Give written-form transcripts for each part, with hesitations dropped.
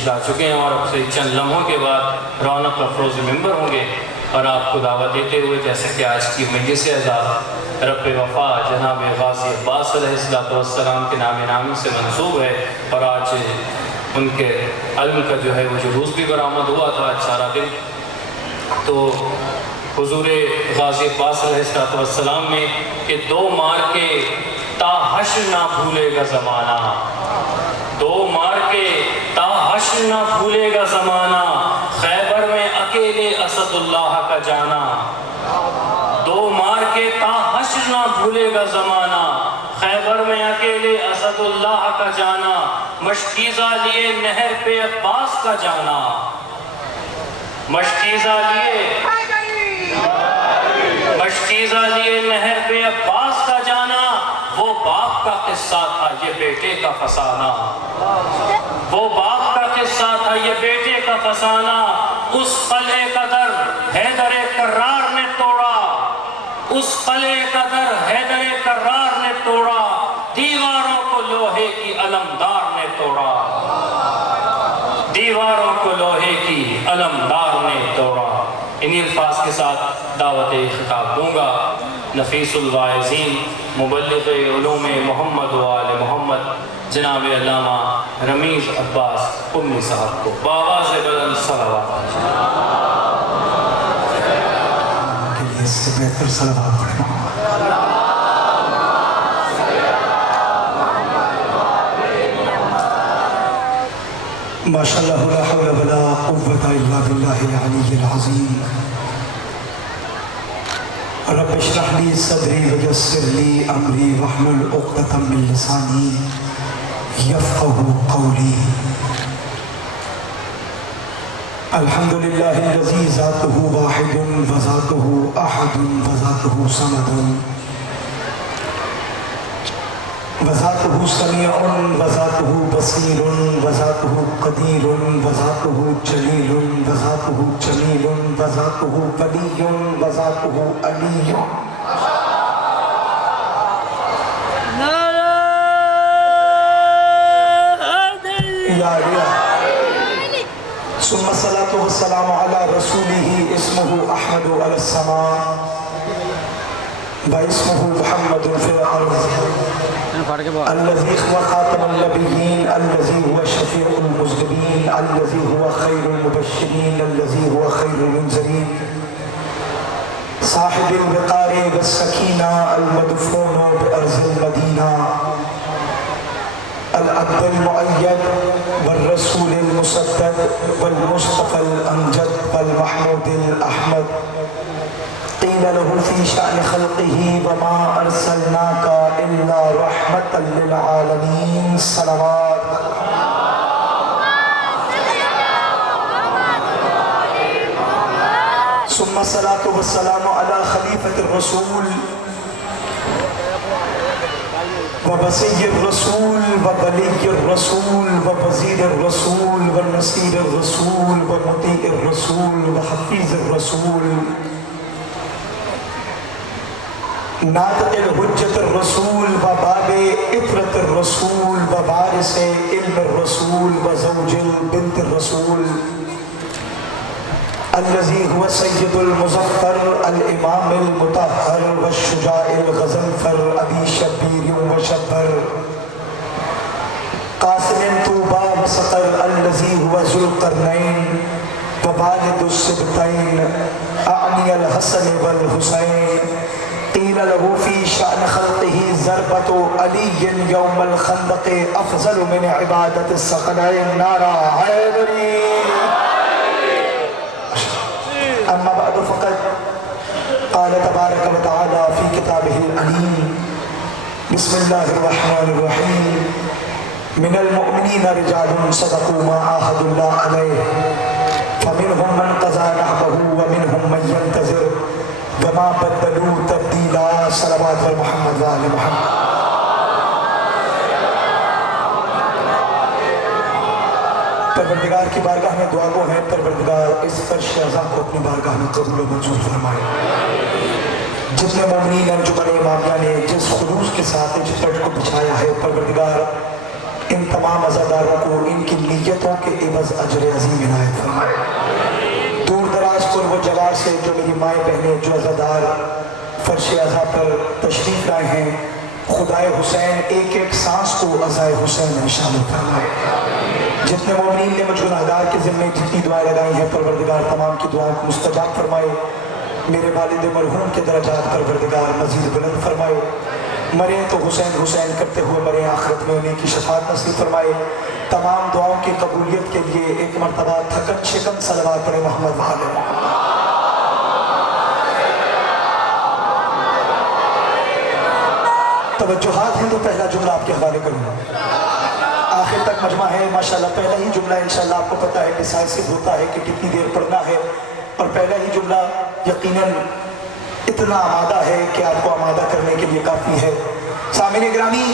تشریف لا چکے ہیں اور اب سے چند لمحوں کے بعد رونق افروز ممبر ہوں گے اور آپ کو دعوت دیتے ہوئے جیسے کہ آج کی مجلس اعزاز رب وفا جناب غازی عباس علیہ السلام کے نام نامی سے منسوب ہے اور آج ان کے علم کا جو ہے وہ جلوس بھی برآمد ہوا تھا آج سارا دن. تو حضور غازی عباس علیہ السلام نے کہ 2 مار کے تا حشر نہ بھولے گا زمانہ، 2 مار کے تا حشر نہ بھولے گا زمانہ، خیبر میں اکیلے اسد اللہ کا جانا. 2 مار کے تا حشر نہ بھولے گا زمانہ، خیبر میں اکیلے اسد اللہ کا جانا، مشکیزہ لیے نہر پہ عباس کا جانا، مشکیزہ لیے نہر پہ عباس کا جانا. وہ باپ کا قصہ تھا یہ بیٹے کا فسانہ، وہ باپ کا قصہ تھا یہ بیٹے کا فسانہ. اس قلعے قدر حیدر کرار نے توڑا، اس قلعے قدر حیدر کرار نے توڑا، دیواروں کو لوہے کی علمدار نے توڑا، دیواروں کو لوہے کی علمدار نے توڑا. انہی الفاظ کے ساتھ دعوت خطاب دوں گا نفیس الواعظین مبلغ علوم محمد و آل محمد جناب علامہ رمیز عباس قمی صاحب کو. بآواز بلند صلوات. کے لیے اس سے بہتر صلوات پڑھنا. ماشاءاللہ لا حول ولا قوة الا باللہ العلی العظیم. رب اشرح لی صدری ویسر لی امری واحلل عقدۃ من لسانی یفقهوا قولی. الحمدللہ الذی ذاتہ واحد وذاتہ احد وذاتہ صمد وذاتہ سمیع وذاتہ بصیر وذاتہ قدیر وذاتہ جلیل وذاتہ جمیل وذاتہ ولی وذاتہ علی. ثم الصلاة والسلام على رسوله اسمه أحمد على السماء واسمه محمد في الأرض الذي هو خاتم النبيين الذي هو شفيع المذنبين الذي هو خير المبشرين الذي هو خير المنذرين صاحب الوقار والسكينة المدفون بأرض المدينة العبد المؤيد والرسول المسدد والمصطفى الأمجد والمحمود الأحمد. قيل له في شأن خلقه وما أرسلناك إلا رحمة للعالمين. صلوات. ثم الصلاة والسلام على خليفة الرسول وبصي الرسول وبلي الرسول ووزير الرسول ونصير الرسول ومطيع الرسول وحفيظ الرسول ناطق الحجة الرسول وباب إطرة الرسول وبارس علم الرسول وزوج بنت الرسول الذي هو سيد المظفر الإمام المطهر والشجاع الغزنفر أبي شبير وشبر قاسم طوبى وسقر الذي هو ذو القرنين ووالد السبتين أعني الحسن والحسين. قيل له في شأن خلقه ضربة علي يوم الخندق أفضل من عبادة الثقلين نارا حيدري. أما بعد فقد قال تبارك وتعالى في كتابه العليم بسم الله الرحمن الرحيم من المؤمنين رجال صدقوا ما عاهدوا الله عليه فمنهم من قضى نحبه ومنهم من ينتظر وما بدلوا تبديلا. صلوات محمد وآل محمد. پروردگار کی بارگاہ میں دعا گو ہے پروردگار اس پر شہزاد کو اپنی بارگاہ میں قبول و منظور فرمائے. جتنے مومنین انجمن امامیہ نے جس خلوص کے ساتھ اس پیٹ کو بچھایا ہے پروردگار इन तमाम अज़ादारों को इनकी नीयतों के एवज़ अजर अज़ीम इनायत फरमाए। दूर दराज कुर्ब व जवार से जो मेरी माएँ बहनें जो अज़ादार फर्श अज़ा पर तशरीफ़ लाए हैं, खुदाए हुसैन एक एक सांस को अज़ाए हुसैन में शामिल फरमाए। जितने मोमिनीन ने मुझ गुनाहगार के ज़िम्मे जितनी दुआएं लगाई हैं, परवरदिगार तमाम की दुआओं को मुस्तजाब फरमाए। मेरे वालिद मरहूम के दरजात परवरदिगार मज़ीद बुलंद फरमाए। मरे तो हुसैन हुसैन करते हुए मरे, आखिरत में उन्हीं की शफात नसीब फरमाए। तमाम दुआओं की कबूलियत के लिए एक मरतबा थकन शिकन सलवात पढ़े मोहम्मद वाले। तवज्जुहात हैं तो पहला जुमला आपके हवाले करूँगा, आखिर तक मजमा है माशाल्लाह। पहला ही जुमला इंशाल्लाह आपको पता है डिसाइसिव होता है कि कितनी देर पढ़ना है, और पहला ही जुमला यकीनन इतना आमादा है कि आपको आमादा करने के लिए काफ़ी है। सामने ग्रामी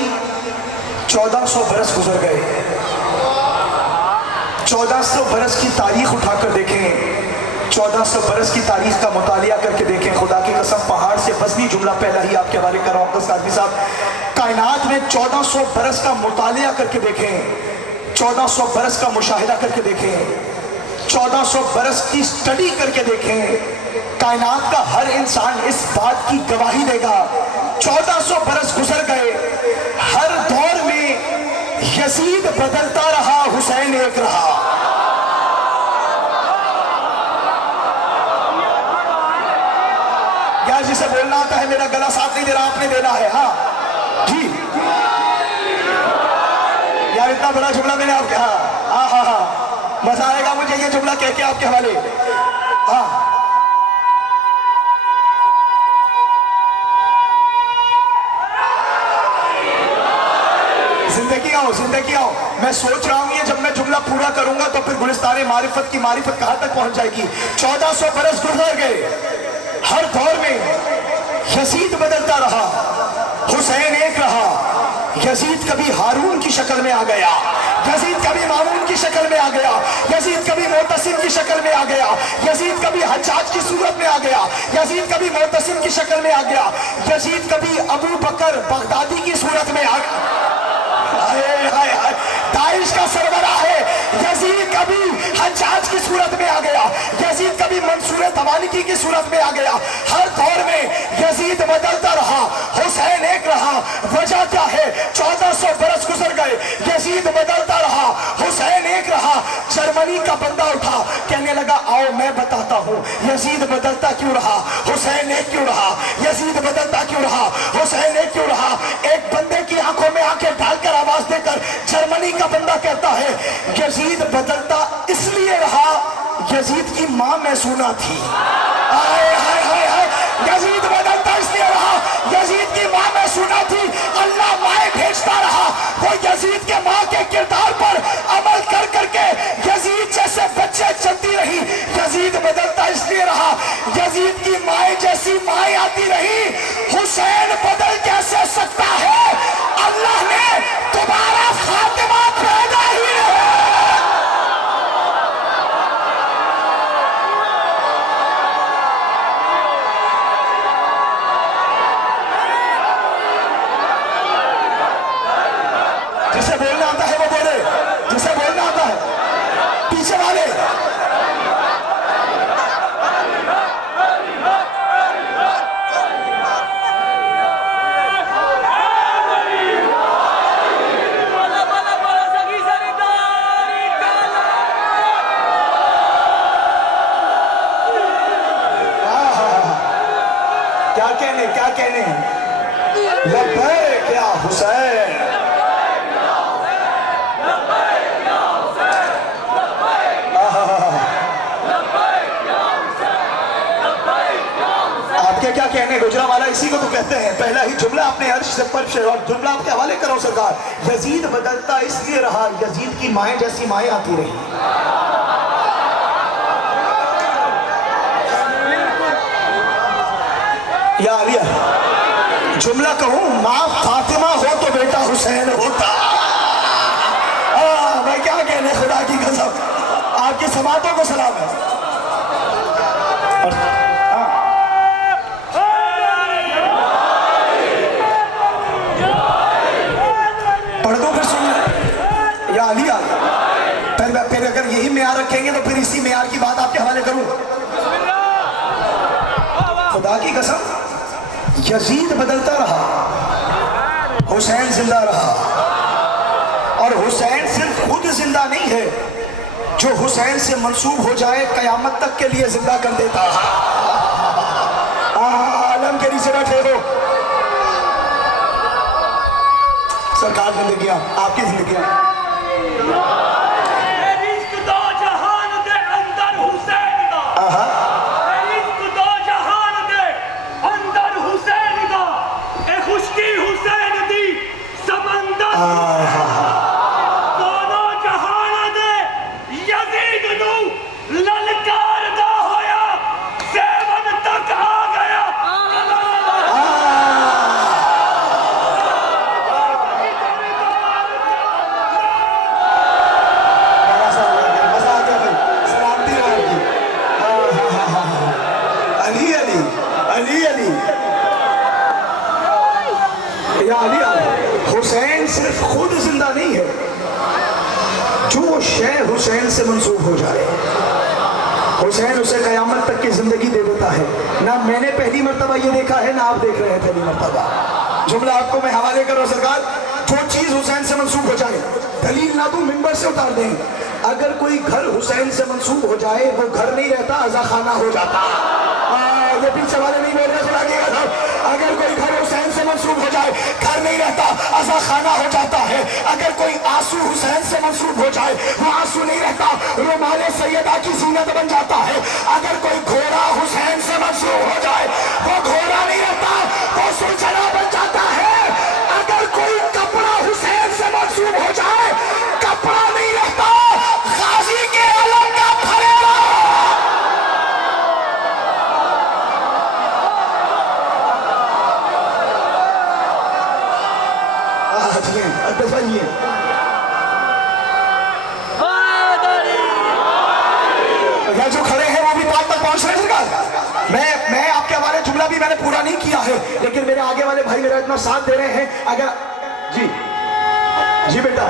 1400 बरस गुजर गए। 1400 बरस की तारीख उठाकर देखें, 1400 बरस की तारीख का मुतालिया करके देखें। खुदा की कसम पहाड़ से बसनी जुमला पहला ही आपके हवाले कर रहा हूँ आदमी साहब। कायनात में 1400 बरस का मुतालिया करके देखें, 1400 बरस का मुशाहिदा करके देखें, 1400 बरस की स्टडी करके देखें। कायनात का हर इंसान इस बात की गवाही देगा 1400 बरस गुजर गए, हर दौर में यजीद बदलता रहा, हुसैन एक रहा। क्या जिसे बोलना आता है, मेरा गला साथ नहीं दे रहा, आपने देना है। हाँ जी यार, इतना बड़ा जुमला मैंने आपके, हाँ मजा आएगा मुझे ये जुमला कह के आपके हवाले। हाँ जिंदगी आओ। मैं सोच रहा हूँ ये जब मैं जुमला पूरा करूंगा तो फिर गुलिस्तान मारिफत की मारिफत कहाँ तक पहुंच जाएगी। 1400 बरस गुजर गए, हर दौर में यजीद बदलता रहा, हुसैन एक रहा। यजीद कभी हारून की शक्ल में आ गया, यजीद कभी मामून की शक्ल में आ गया, यजीद कभी मोतसिम की शक्ल में आ गया, यजीद कभी हज्जाज की सूरत में आ गया, यजीद कभी मोतसिम की शक्ल में आ गया, यजीद कभी अबू बकर बगदादी की सूरत में आ गया। दाइश का सरबरा है, यजीद कभी हज्जाज की सूरत में आ गया, यजीद कभी मंसूर तवालिकी की सूरत में आ गया। हर दौर में यजीद बदलता रहा, हुसैन एक रहा। वजह क्या है? 1400 बरस गुजर गए, यजीद बदलता रहा, हुसैन एक रहा। जर्मनी का बंदा उठा, कहने लगा आओ मैं बताता हूँ यजीद बदलता क्यों रहा, हुसैन एक क्यों रहा, यजीद बदलता क्यों रहा, हुसैन एक क्यों रहा। एक बंदे की आंखों में आंखें डालकर आवाज देकर जर्मनी का बंदा कहता है यजीद बदलता इसलिए रहा, यजीद की मां मैं सुना थी। आए हाय हाय हाय, यजीद बदलता इसलिए रहा, यजीद की मां मैं सुना थी। अल्लाह माए भेजता रहा, वो यजीद के मां के किरदार पर अमल कर करके यजीद जैसे बच्चे चलती रही। यजीद बदलता इसलिए रहा, यजीद की माए जैसी माए आती रही। हुसैन बदल कैसे सकता है? अल्लाह ने दोबारा फातिमा पैदा ही नहीं। जिसे बोलना आता है वो बोले, जिसे बोलना आता है। पीछे वाले क्या कहने लब्बैक या हुसैन, आपके क्या कहने? गुजरावाला इसी को तो कहते हैं। पहला ही जुमला आपने अर्श से फर्श से, और जुमला आपके हवाले करो सरकार। यजीद बदलता इसलिए रहा, यजीद की माएँ जैसी माएँ आती रही। या आलिया जुमला कहूं, माँ फातिमा हो तो बेटा हुसैन होता। मैं क्या कहने, खुदा की कसम आपकी समातों को सलाम है। पढ़ दो फिर सुन। यही मेयार रखेंगे तो फिर इसी मेयार की बात आपके हवाले करूं। खुदा की कसम, यजीद बदलता रहा, हुसैन जिंदा रहा। और हुसैन सिर्फ खुद जिंदा नहीं है, जो हुसैन से मंसूब हो जाए कयामत तक के लिए जिंदा कर देता है। आलम के नीचे बैठे हो सरकार, जिंदगियां आपकी जिंदगियां हुसैन सिर्फ खुद जिंदा नहीं है, जो शय हुसैन से मंसूब हो जाए हुसैन उसे कयामत तक की जिंदगी दे देता है। ना मैंने पहली मर्तबा ये देखा है, ना आप देख रहे हैं पहली मर्तबा। जुमला आपको मैं हवाले करो सरकार, जो चीज हुसैन से मंसूब हो जाए, दलील ना दूं मिंबर से उतार दें, अगर कोई घर हुसैन से मंसूब हो जाए वो घर नहीं रहता, अज़ा खाना हो जाता। ये पीछे वाले नहीं बोल रहे, सुनाइएगा साहब। अगर कोई घर हुसैन से मंसूब हो जाए घर नहीं रहता, अज़ा खाना हो जाता है। अगर कोई आंसू हुसैन से मंसूब हो जाए वो आंसू नहीं रहता, रुमाले सैयदा की जीनत बन जाता है। अगर कोई घोड़ा हुसैन से मंसूब हो जाए वो घोड़ा नहीं रहता, वो सुलझना बन जाता है। अगर कोई कपड़ा हुसैन से मंसूब हो जाए कपड़ा नहीं रहता, गाजी के अलग का फरेरा। या जो खड़े हैं वो भी बात तक पहुंच रहे हैं। मैं आपके हमारे जुमला भी मैंने पूरा नहीं किया है, लेकिन मेरे आगे वाले भाई मेरा इतना साथ दे रहे हैं। अगर जी जी बेटा,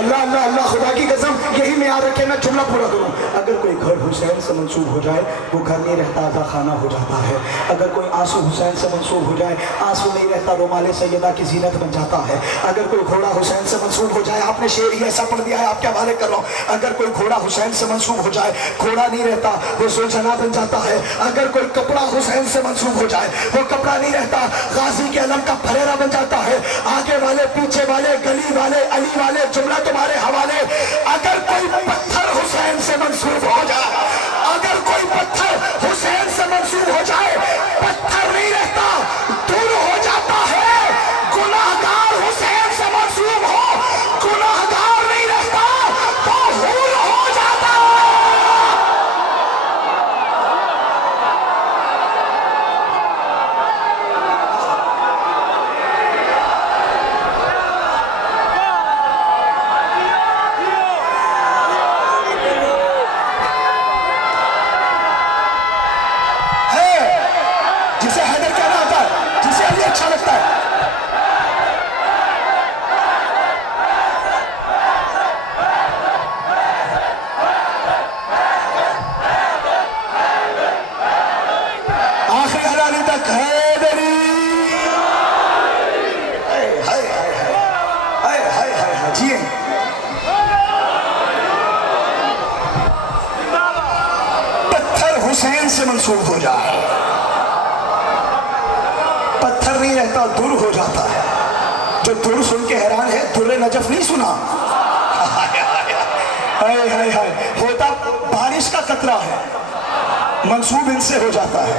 अल्लाह अल्लाह अल्लाह, खुदा की कसम यही मैं याद रखे, मैं जुमला पूरा करूं। अगर कोई घर हुसैन से मंसूब हो जाए वो घर नहीं रहता, आधा खाना हो जाता है। अगर कोई आंसू हुसैन से मंसूब हो जाए आंसू नहीं रहता, रुमाले सैयदा की जीनत बन जाता है। अगर कोई घोड़ा हुसैन से मंसूब हो जाए, आपने शेर ही ऐसा पढ़ दिया है, आपके हवाले कर रहा हूं। अगर कोई घोड़ा हुसैन से मंसूब हो जाए घोड़ा नहीं रहता, वो सुलझना बन जाता है। अगर कोई कपड़ा हुसैन से मंसूब हो जाए वो कपड़ा नहीं रहता, गाजी के अलम का फरेरा बन जाता है। आगे वाले पीछे वाले गली वाले अली वाले, जुमला तुम्हारे हवाले। अगर कोई पत्थर हुसैन से मंसूब हो जाए, अगर कोई पत्थर हुसैन से मंसूब हो जाए, पत्थर नहीं रहता, दूर हो जाता है। गुनाहगार हुसैन से मंसूब हो, गुनाहगार नहीं रहता, तो हूर हो जाता है। जिसे हैदर कहना होता है, जिसे अली अच्छा लगता है। आखिरी हराने तक हैदरी। हाय हाय हाय हाय हाय हाय हाय जी। पत्थर हुसैन से मंसूब हो जाए पत्थर नहीं रहता, दूर हो जाता है। जो दूर सुन के हैरान है, दुर्रे नजफ नहीं सुना? हाय हाय हाय, होता बारिश का कतरा है, मंसूब इनसे हो जाता है।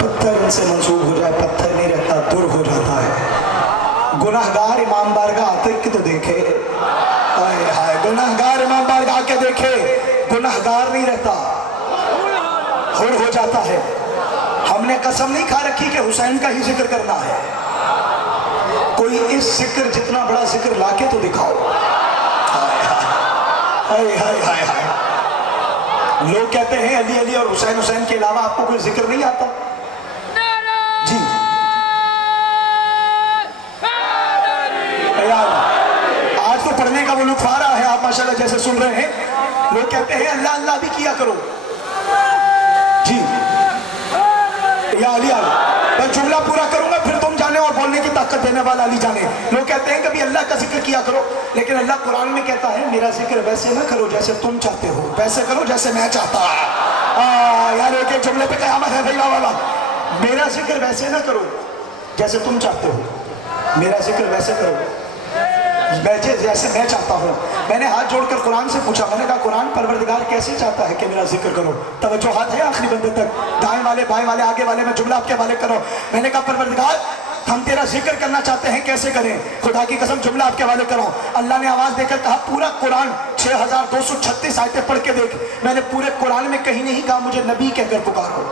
पत्थर इनसे मंसूब हो जाए, पत्थर नहीं रहता, दूर हो जाता है। गुनाहगार इमाम बारगाह आते कि तो देखे, हाय हाय, गुनाहगार इमाम बारगाह के देखे, गुनाहगार नहीं रहता, हुर हो जाता है। हमने कसम नहीं खा रखी कि हुसैन का ही जिक्र करना है। कोई इस जिक्र जितना बड़ा जिक्र लाके तो दिखाओ। हाय हाय हाय हाय। लोग कहते हैं अली अली और हुसैन हुसैन के अलावा आपको कोई जिक्र नहीं आता जी? यार आज तो पढ़ने का वो लुत्फ आ रहा है, आप माशाल्लाह जैसे सुन रहे हैं। लोग कहते हैं अल्लाह अल्लाह भी किया करो जी, या अली आला, मैं जुमला पूरा करूंगा फिर तुम जाने, और बोलने की ताकत देने वाला अली जाने। लोग कहते हैं कभी अल्लाह का जिक्र किया करो, लेकिन अल्लाह कुरान में कहता है मेरा जिक्र वैसे ना करो जैसे तुम चाहते हो, वैसे करो जैसे मैं चाहता। यार एक एक जुमले पे कयामत है भाई, वाह। मेरा जिक्र वैसे ना करो जैसे तुम चाहते हो, मेरा जिक्र वैसे करो जैसे मैं चाहता हूँ। मैंने हाथ जोड़कर कुरान से पूछा, मैंने कहा कुरान परवरदिगार कैसे चाहता है कि मेरा जिक्र करो? तवज्जो हाथ है आखिरी बंदे तक, दाएं वाले बाएं वाले आगे वाले, मैं जुमला आपके वाले करो। मैंने कहा परवरदिगार हम तेरा जिक्र करना चाहते हैं, कैसे करें? खुदा की कसम जुमला आपके वाले करो। अल्लाह ने आवाज देकर कहा पूरा कुरान 6236 आयतें पढ़ के देख। मैंने पूरे कुरान में कहीं नहीं कहा मुझे नबी कहकर पुकारो।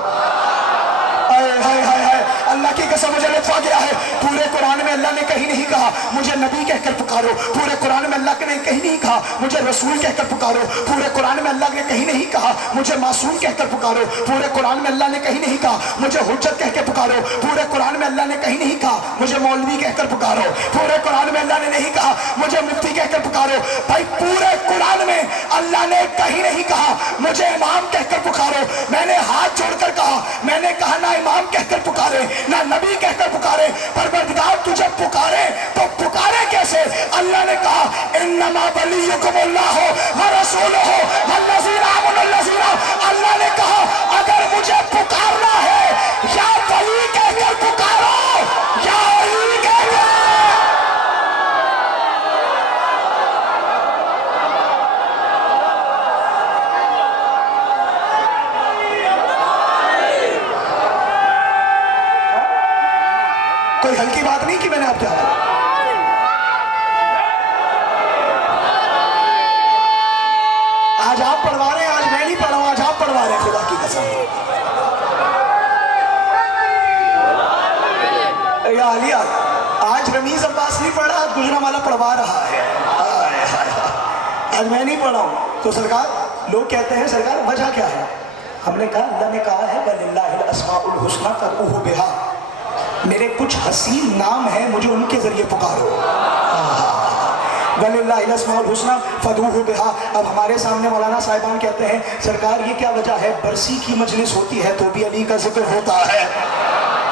हाय हाय हाय, अल्लाह की कसम मुझे लुत्फ आ गया है। पूरे कुरान में अल्लाह ने कहीं नहीं कहा मुझे नबी कहकर पुकारो। पूरे कुरान में अल्लाह ने कहीं नहीं कहा मुझे रसूल कहकर पुकारो। पूरे कुरान में अल्लाह ने कहीं नहीं कहा मुझे मासूम कहकर पुकारो। पूरे कुरान में अल्लाह ने कहीं नहीं कहा मुझे हुज्जत कहकर पुकारो। पूरे कुरान में अल्लाह ने कहीं नहीं कहा मुझे मौलवी कहकर पुकारो। पूरे कुरान में अल्लाह ने नहीं कहा मुझे मुफ्ती कहकर पुकारो। भाई पूरे कुरान में अल्लाह ने कहीं नहीं कहा मुझे इमाम कहकर पुकारो। मैंने हाथ जोड़कर कहा, मैंने कहा ना इमाम कहकर पुकारे ना नबी कहकर पुकारे, परवरदिगार तुझे पुकारे तो पुकारे कैसे? अल्लाह ने कहा इन्नमा वलियुकुमुल्लाहु व रसूलुहु वल्लज़ीना आमनु। अल्लाह ने कहा अगर मुझे पुकारना है या वली कहकर पुकारो या अली कहकर। कोई हल्की बात नहीं कि मैंने आपके आज आप पढ़वा रहे हैं, आज मैं नहीं पढ़ा हूं, आज आप पढ़वा रहे हैं, खुदा की कसम। या अलिया आज रमीज अब्बास नहीं पढ़ा, आज गुजरावाला पढ़वा रहा है। आज मैं नहीं पढ़ा हूं। तो सरकार लोग कहते हैं सरकार वजह क्या है? हमने कहा अल्लाह ने कहा है वलिल्लाहिल अस्माउल हुस्ना फदऊहु बिहा, मेरे कुछ हसीन नाम है मुझे उनके जरिए पुकारो। वलिल्लाहिल अस्माउल हुस्ना फदऊहु बिहा। अब हमारे सामने मौलाना साहिबान कहते हैं सरकार ये क्या वजह है? बरसी की मजलिस होती है तो भी अली का जिक्र होता है,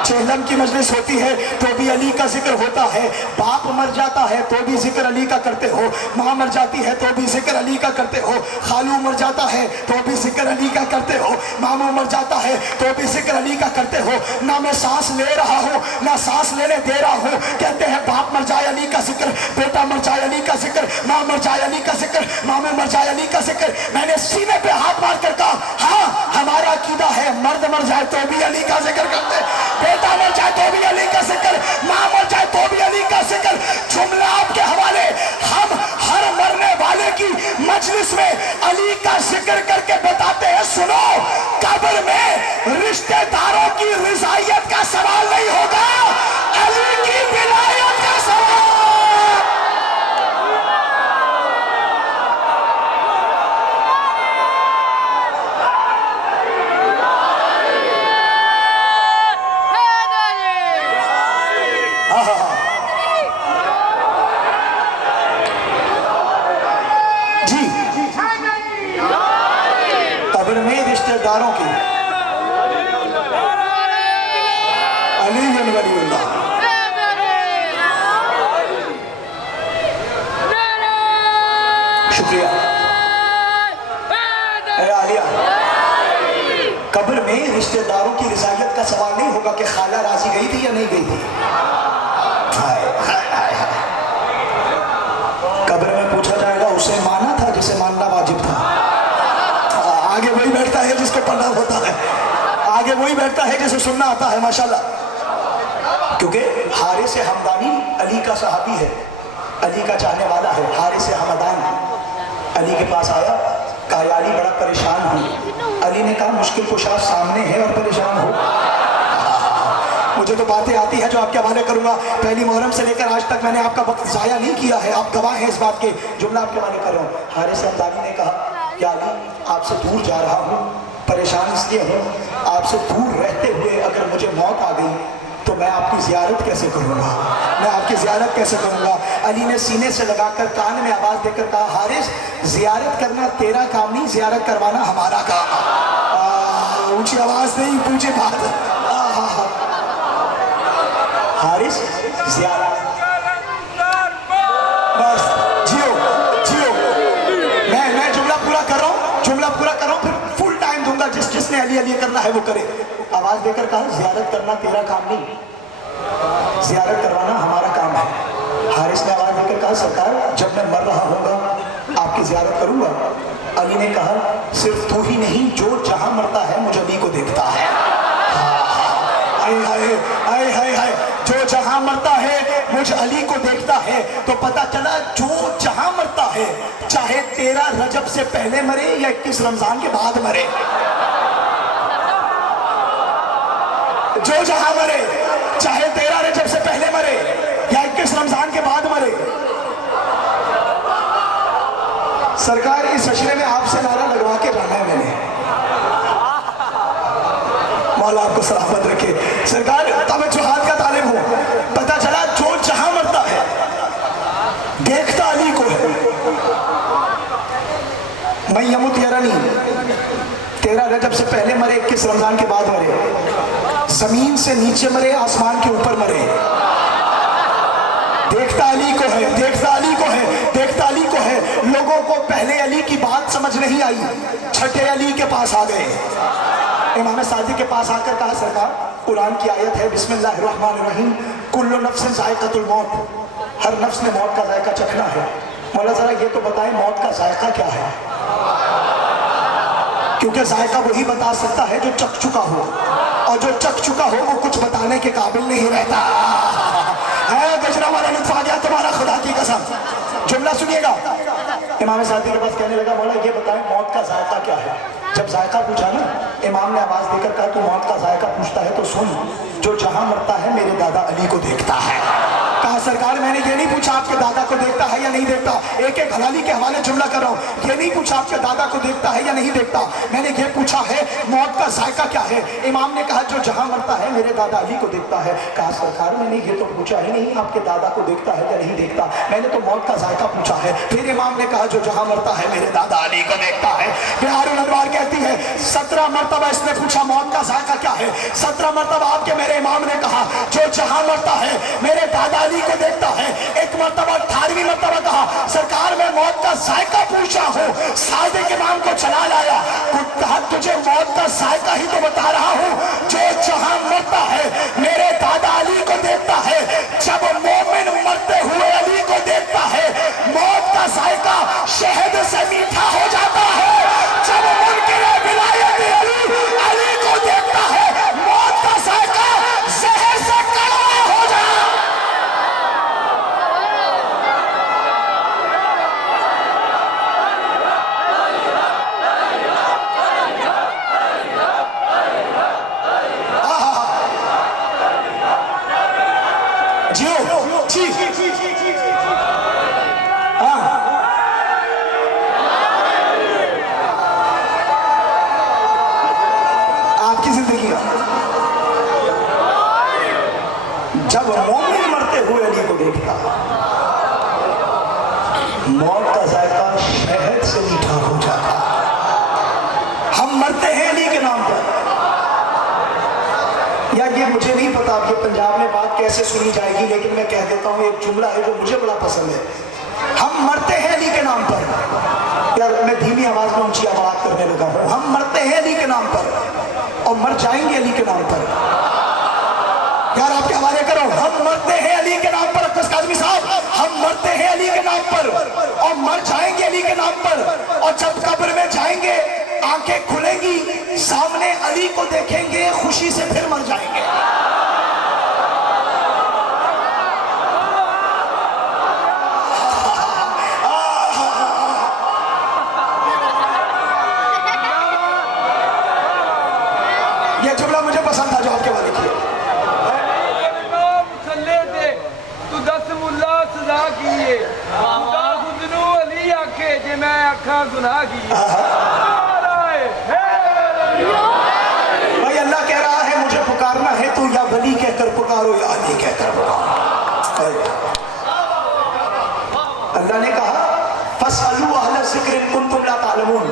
चेहलम की मजलिस होती है तो भी अली का जिक्र होता है, बाप मर जाता है तो भी जिक्र अली का करते हो, माँ मर जाती है तो भी जिक्र अली का करते हो, खालू मर जाता है तो भी जिक्र अली का करते हो, मामू मर जाता है तो भी जिक्र अली का करते हो। ना मैं सांस ले रहा हूँ ना सांस लेने दे रहा हूँ, कहते हैं बाप मर जाए अली का जिक्र, बेटा मर जाए अली का जिक्र, माँ मर जाए अली का जिक्र, मामू मर जाए अली का जिक्र। मैंने सीने पे हाथ मार कर कहा हाँ हमारा अकीदा है मर्द मर जाए तो भी अली का जिक्र करते, बेटा मर जाए तो भी अली का जिक्र, माँ मर जाए तो भी अली का जिक्र। जुमला आपके हवाले, हम हर मरने वाले की मजलिस में अली का जिक्र करके बताते हैं सुनो कब्र में रिश्तेदारों की रिजायत का सवाल नहीं होगा, अली की विलायत का सवाल। रिश्तेदारों की अली वलीउल्लाह। शुक्रिया। आलिया कब्र में रिश्तेदारों की रिजायत का सवाल नहीं होगा कि खाला राजी गई थी या नहीं गई थी। कब्र में पूछा जाएगा उसे माना था जिसे मानना वाजिब था। आगे वही बैठता है जिसको पढ़ना होता है, आगे वही बैठता है जिसे सुनना आता है माशाल्लाह। क्योंकि हारिस हमदानी अली का सहाबी है, अली का चाहने वाला है। हारिस हमदान अली के पास आया, कहा अली बड़ा परेशान हूँ। अली ने कहा मुश्किल कुशा सामने है और परेशान हो। मुझे तो बातें आती है जो आपके हवाले करूंगा। पहली मुहर्रम से लेकर आज तक मैंने आपका वक्त जाया नहीं किया है, आप गवाह हैं इस बात के। जुमला आपके हवाले कर रहा हूँ। हारिस हमदानी ने कहा क्या अली आपसे दूर जा रहा हूँ, परेशान इसलिए हूँ, आपसे दूर रहते हुए अगर मुझे मौत आ गई तो मैं आपकी ज़ियारत कैसे करूँगा, मैं आपकी ज़ियारत कैसे करूँगा। अली ने सीने से लगाकर कान में आवाज़ देकर कहा, हारिस ज़ियारत करना तेरा काम नहीं, ज़ियारत करवाना हमारा काम। ऊंची आवाज़ नहीं, पूछे बात। हारिस ज़ियारत, बस जियो जियो। मैं जुमला पूरा कर रहा हूँ, जुमला पूरा कर रहा हूँ, फिर फुल टाइम दूंगा। जिसने अली अली करना है वो करे। आवाज देकर कहा, ज़ियारत करना तेरा काम नहीं, ज़ियारत करवाना हमारा काम है। हारिस ने आवाज देकर कहा, सरकार जब मैं मर रहा होगा आपकी ज़ियारत करूंगा। अली ने कहा, सिर्फ तू ही नहीं, जो जहां मरता है मुझे अली को देखता है। हाय हाय हाय, जो जहां मरता है मुझ अली को देखता है। तो पता चला जो जहां मरता है, चाहे 13 रजब से पहले मरे या 21 रमजान के बाद मरे, जो जहां मरे, चाहे 13 रजब से पहले मरे या 21 रमजान के बाद मरे। सरकार इस अशरे में आपसे नारा लगवा के जाना है मैंने। मौला आपको सलामत रखे। सरकार तवज्जुहात का तालिब हूं। पता चला जो जहां मरता है देखता अली को है। मैं यमुत यरनी, 13 रजब से पहले मरे, 21 रमजान के बाद मरे, जमीन से नीचे मरे, आसमान के ऊपर मरे, देखता अली को है, देखता अली को है, देखता अली को है। लोगों को पहले अली की बात समझ नहीं आई, छठे अली के पास आ गए। इमाम सादिक के पास आकर कहा, सरकार कुरान की आयत है, बिस्मिल्लाहिर्रहमानिर्रहीम, कुल्लु नफ्सिन ज़ाइक़तुल मौत, हर नफ्स ने मौत का जायका चखना है। मौला जरा ये तो बताएं मौत का जायका क्या है, क्योंकि जायका वही बता सकता है जो चख चुका हो, और जो चख चुका हो वो कुछ बताने के काबिल नहीं रहता है। गजरा वाला लुत्फ आ गया तुम्हारा, खुदा की कसम। जुमला सुनिएगा। इमाम सादिक के पास कहने लगा, मौला ये बताएं मौत का जायका क्या है। जब जायका पूछा ना, इमाम ने आवाज देकर कहा, तू मौत का जायका पूछता है तो सुन, जो जहां मरता है मेरे दादा अली को देखता है। कहा, सरकार मैंने ये नहीं पूछा आपके दादा को देखता है या नहीं देखता, एक एक हलाली के हवाले जुमला कर रहा हूँ। ये नहीं पूछा आपके दादा को देखता है या नहीं देखता, मैंने ये पूछा है मौत का जायका क्या है। इमाम ने कहा, जो जहां मरता है मेरे दादा अली को देखता है। कहा, सरकार मैंने ये तो पूछा ही नहीं आपके दादा को देखता है या नहीं देखता, मैंने तो मौत का जायका पूछा है। फिर इमाम ने कहा, जो जहां मरता है मेरे दादा अली को देखता है। बिहारुल अनवार कहती है, 17 मरतबा इसने पूछा मौत का जायका क्या है। 17 मरतबा आपके मेरे इमाम ने कहा, जो जहां मरता है मेरे दादा अली को देखता है। एक मरतबा 18वीं मरतबा कहा, सरकार मैं मौत का जायका पूछा हूँ। सादिक इमाम को चला लाया, कहा, तुझे मौत का जायका ही तो बता रहा हूँ, जो जहां मरता है मेरे दादा अली को देखता है। जब मोमिन मरते हुए अली को देखता है, मौत का जायका शहद से मीठा हो जाता है। जब मुनकिर विलायत अली को देखता है, मौत का जायका जहर से कड़वा हो जाता। आपकी जिंदगी जब मोमिन मरते हुए अली को देखता, मौत का जायका शहद से मीठा हो जाता। हम मरते हैं अली के नाम पर। यार ये मुझे नहीं पता कि पंजाब में बात कैसे सुनी जाएगी, लेकिन मैं कह देता हूँ, एक जुमला है जो मुझे बड़ा पसंद है। हम मरते हैं अली के नाम पर। यार मैं धीमी आवाज में ऊंची आवाज करने लगा हूँ। हम मरते हैं अली के नाम पर और मर जाएंगे अली के नाम पर। यार आपके हवाले करो, हम मरते हैं अली के नाम पर। अब्बास काज़मी साहब, हम मरते हैं अली के नाम पर और मर जाएंगे अली के नाम पर। और जब कब्र में जाएंगे, आंखें खुलेंगी, सामने अली को देखेंगे, खुशी से फिर मर जाएंगे। ये जुमला मुझे पसंद था जो आपके वाले किया। तू दस मुल्ला सजा कीए, खुदनू अली आखे जे मैं आखा गुनाह कीए। भाई अल्लाह कह रहा है मुझे पुकारना है तो या वली कहकर पुकारो या अली कहकर पुकारो। अल्लाह ने कहा फसअलू अहल ज़िक्र इन कुंतुम ला तालमून,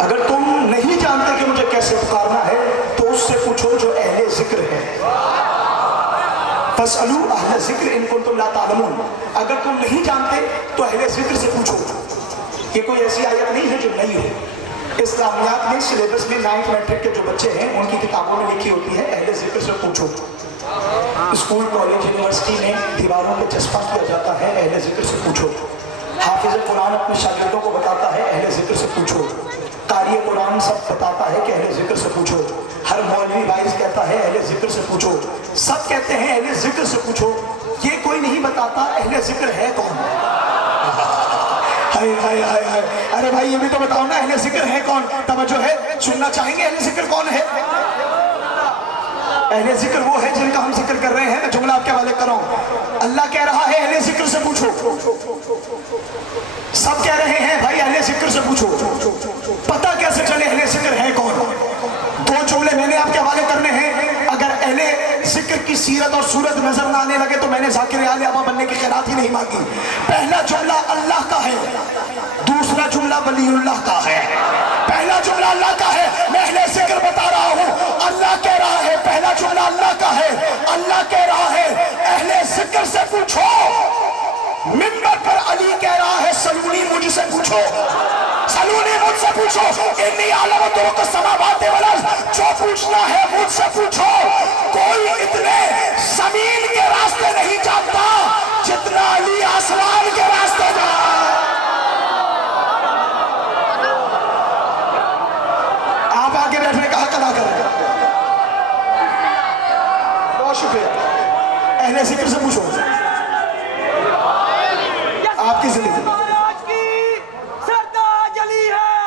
अगर तुम नहीं जानते कि मुझे कैसे पुकारना है तो उससे पूछो जो अहले ज़िक्र है। फसअलू अहल ज़िक्र इन कुंतुम ला तालमून, अगर तुम नहीं जानते तो अहले ज़िक्र से पूछो। ये कोई ऐसी आयत नहीं है जो नहीं हो। इस्लामियात में सिलेबस में 9th मैट्रिक के जो बच्चे हैं उनकी किताबों में लिखी होती है अहले ज़िक्र से पूछो। स्कूल कॉलेज यूनिवर्सिटी में दीवारों पे चस्पा किया जाता है अहले ज़िक्र से पूछो। हाफिज़ कुरान अपने शागिर्दों को बताता है अहले ज़िक्र से पूछो। कारी कुरान सब बताता है कि अहले ज़िक्र से पूछो। हर मौलवी वाइज कहता है अहले ज़िक्र से पूछो। सब कहते हैं अहले ज़िक्र से पूछो। ये कोई नहीं बताता अहले ज़िक्र है कौन। हाय हाय हाय हाय, अरे भाई ये भी तो बताओ ना अहले ज़िक्र है कौन। तवज्जो है, सुनना चाहेंगे अहले ज़िक्र कौन है। अहले ज़िक्र वो है जिनका हम जिक्र कर रहे हैं। मैं जुमला आपके हवाले कर रहा हूं। अल्लाह कह रहा है अहले ज़िक्र से पूछो। सब कह रहे हैं भाई अहले ज़िक्र से पूछो। पता कैसे चले अहले ज़िक्र है कौन। दो जुमले मैंने आपके हवाले करने हैं। अगर अहले ज़िक्र की सीरत और सूरत नजर ना आने लगे तो मैंने ज़ाकिर आले अबा बनने की खैरात ही नहीं मांगी। पहला जुमला अल्लाह का है, दूसरा जुमला वलीउल्लाह का है। पहला जुमला अल्लाह का है, मैं अहले ज़िक्र बता रहा हूँ। अल्लाह कह रहा है, पहला जुमला अल्लाह का है। अल्लाह कह रहा है अहले ज़िक्र से पूछो। मिंबर पर अली कह रहा है सलूनी मुझसे पूछो, सलूनी मुझसे पूछो। इन्नी आलम तुरुक समावात वल अर्ज़, जो पूछना है मुझसे पूछो। कोई इतने ज़मीन के रास्ते नहीं जानता जितना अली आसमान के रास्ते जाता। आप आगे बैठने का हक अदा करें। बहुत शुक्रिया। अहले ज़िक्र से पूछो आपकी जिंदगी। महाराज की सरताज अली है,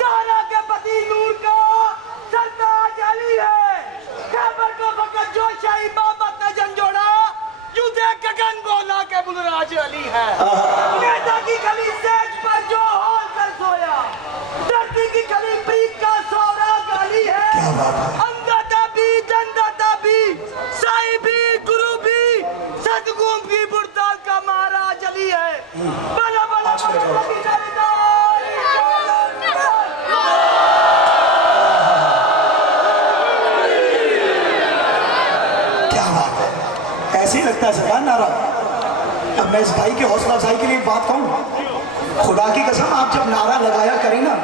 ज़हरा के पति नूर का सरताज अली है। खैबर को फकत जो शाही बाबत ने झंझोड़ा, यूं देख गगन बोला के बुलराज अली है। नेता की गली सेज पर जो हौल कर सोया, धरती की गली प्रीत का सौराग अली है। अंदाता भी जनदाता भी साई भी गुरु भी सदगुम की बुरदाल का महाराज अली है। बला बला क्या बात है, ऐसे ही लगता है सरकार नारा। अब मैं इस भाई की हौसला अफजाई के लिए एक बात कहूँ। खुदा की कसम आप जब नारा लगाया करें ना,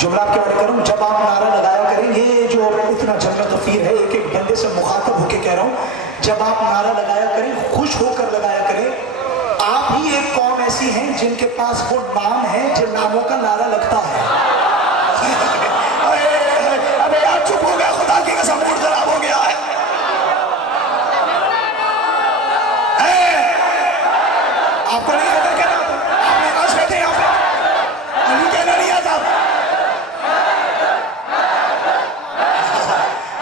जुमला आपके बारे करूँ, जब आप नारा लगाया करें, ये जो इतना जन्नत तफीर है, एक एक बंदे से मुखातब होके कह रहा हूँ, जब आप नारा लगाया करें खुश होकर लगाया करें। आप ही एक कौम ऐसी हैं जिनके पास वो नाम है जिन नामों का नारा लगता है। अबे यार चुप हो गया, खुदा की कसम मूड खराब हो गया है। आपको नहीं आता क्या? आपने पास बैठे यहाँ पे अली कहना नहीं आता।